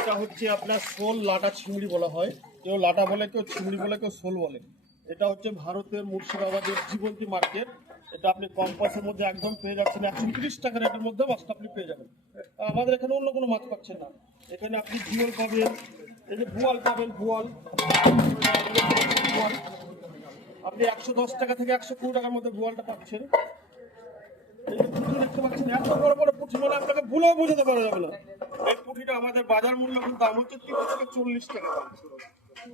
এটা হচ্ছে আপনার শোল লাটা চিংড়ি বলা হয়, কেউ লাটা বলে, কেউ চিংড়ি বলে, কেউ শোল বলে। এটা হচ্ছে ভারতের মুর্শিদাবাদের জীবন্তী মার্কেট। এটা আপনি কম পয়সার মধ্যে একদম পেয়ে যাচ্ছেন, 130 টাকা রেটের মধ্যে মাছটা আপনি পেয়ে যাবেন। আমাদের এখানে অন্য কোনো মাছ পাচ্ছেন না। এখানে আপনি জিওল পাবেন, এই যে বোয়াল পাবেন, বোয়াল আপনি 110 টাকা থেকে 120 টাকার মধ্যে বোয়ালটা পাচ্ছেন। এই যে পুঁটি দেখতে পাচ্ছেন, এত বড় বড় পুঁটি, মানে আপনাকে ভুলেও বোঝাতে পারা যাবে না। এই পুঁটিটা আমাদের বাজার মূল্য কিন্তু দাম হচ্ছে 30 থেকে 40 টাকা।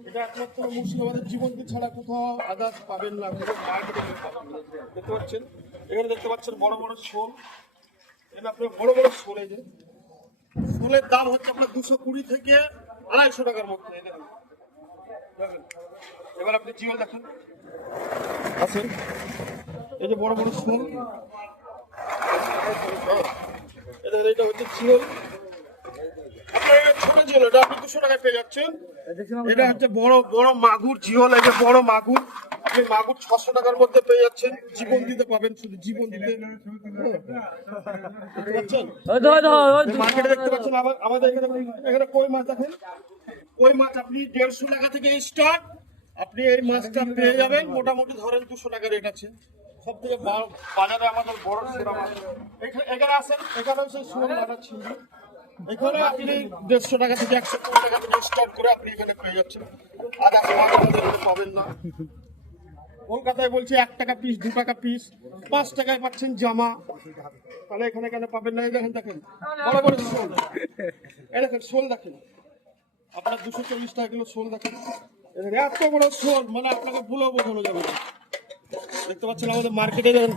এটা একমাত্র মুর্শিদাবাদের জীবন্তী ছাড়া কোথাও আদার্স পাবেন না, কোনো মার্কেটে পাবেন না। দেখতে পাচ্ছেন, এখানে দেখতে পাচ্ছেন বড় বড় শোল। এখানে আপনার বড় বড় শোল, এই যে শোলের দাম হচ্ছে আপনার 220 থেকে 250 টাকার মধ্যে। এই দেখেন, দেখেন। এবার আপনি জিওল দেখেন, আছেন এই যে বড় বড় শোল। এটা হচ্ছে জিওল। আপনার ছোট জিওল, এটা আপনি 200 টাকায় পেয়ে যাচ্ছেন। এটা হচ্ছে বড় বড় মাগুর জিওল, এই যে বড় মাগুর, আপনি মাগুর 600 টাকার মধ্যে পেয়ে যাচ্ছেন। জীবন দিতে পাবেন, শুধু জীবন দিতে। দেখতে পাচ্ছেন মার্কেটে, দেখতে পাচ্ছেন আমাদের এখানে কই মাছ দেখেন। কই মাছ আপনি 150 টাকা থেকে স্টার্ট, আপনি এই মাছটা পেয়ে যাবেন। মোটামুটি ধরেন 200 টাকা রেট আছে। সব থেকে বাজারে আমাদের বড় সেরা মাছ এখানে আসেন। এখানে হচ্ছে শোল লাটা চিংড়ি। এখানে আপনি 150 টাকা থেকে 120 টাকা থেকে স্টার্ট করে আপনি এখানে পেয়ে যাচ্ছেন। আর আমাদের পাবেন না। কলকাতায় বলছে 1 টাকা পিস, 2 টাকা পিস, 5 টাকায় পাচ্ছেন জামা। তাহলে এখানে কেন পাবেন না? এই দেখেন, দেখেন বড় বড় শোল, এই দেখেন শোল দেখেন, আপনার 240 টাকা কিলো শোল দেখেন। এত বড় শোল, মানে আপনাকে ভুলেও বোঝানো যাবে না। দেখতে পাচ্ছেন আমাদের মার্কেটে দেখেন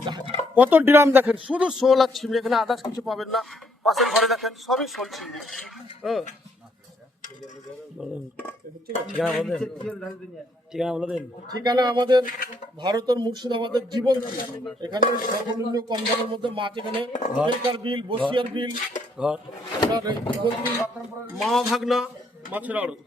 কত ড্রাম, দেখেন শুধু শোল আর চিংড়ি, এখানে আদার্স কিছু পাবেন না। পাশের ঘরে দেখেন সবই শোল চিংড়ি। ঠিকানা আমাদের ভারতের মুর্শিদাবাদের জীবন। এখানে সর্বনিম্ন কম দামের মধ্যে মাছ, এখানে বিল, বসিয়ার বিল, মা ভাগনা মাছের আড়ত।